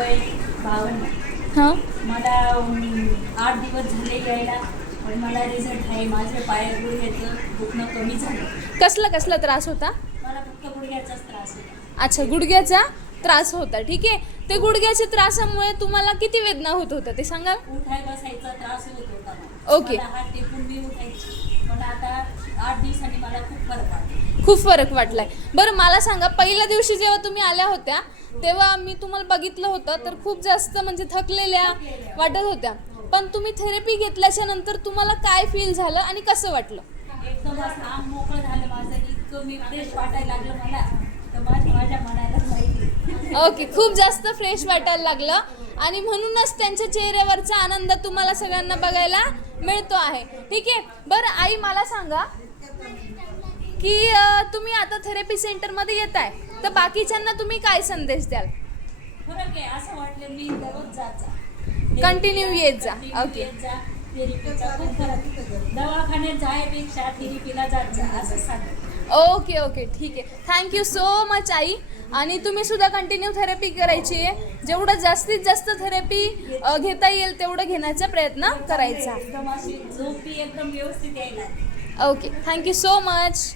वय 52. हां. मला 8 दिवस झाले यायला, पण मला रिझल्ट आहे. माझे पाय गुडघ्याचं दुखणं कमी झालं. कसला त्रास होता? मला फक्त गुडघ्याचाच त्रास होता. अच्छा, गुडघ्याचा त्रास होता. ठीक आहे. ते गुडघ्याच्या त्रासामुळे तुम्हाला किती वेदना होत होत्या ते सांगाल? उठाय बसायचा त्रास होत होता मला. ओके. मला हात टेकून मी उठायची, पण आता 8 दिवसांनी मला खूप फरक वाटला. खूप फरक वाटलाय. बरं मला सांगा, पहिल्या दिवशी जेव्हा तुम्ही आल्या होत्या तेव्हा मी तुम्हाला बघितलं होतं तर खूप जास्त म्हणजे थकलेल्या वाटत होत्या, पण तुम्ही थेरपी घेतल्याच्या नंतर तुम्हाला काय फील झालं आणि कसं वाटलं? एकदम असं अंग मोकळं झालं माझं. इतकं मी फ्रेश वाटायला लागलं मला, तर माझ्या मनाला माहिती. ओके, खूप जास्त फ्रेश वाटायला लागलं आणि म्हणूनच त्यांच्या चेहऱ्यावरचा आनंद तुम्हाला सगळ्यांना बघायला मिळतो आहे. ठीक आहे. बरं आई मला सांगा की तुम्ही आता थेरपी सेंटरमध्ये येत आहे, तर बाकीच्यांना तुम्ही काय संदेश द्याल? फरक आहे असं वाटलं. मी दररोज जायचा, कंटिन्यू येत जा. ओके. थेरपीचा खूप फरक. दवाखान्यात जायपेक्षा थेरपीला जात जा असं सांगतो. ओके ठीक आहे. Thank you so much I. आणि तुम्ही सुद्धा कंटिन्यू थेरपी करायची आहे. जेवढं जास्तीत जास्त थेरपी घेता येईल तेवढं घेण्याचा प्रयत्न करायचा. एकदम अशी झोपी एकदम व्यवस्थित यायला. Okay, thank you so much.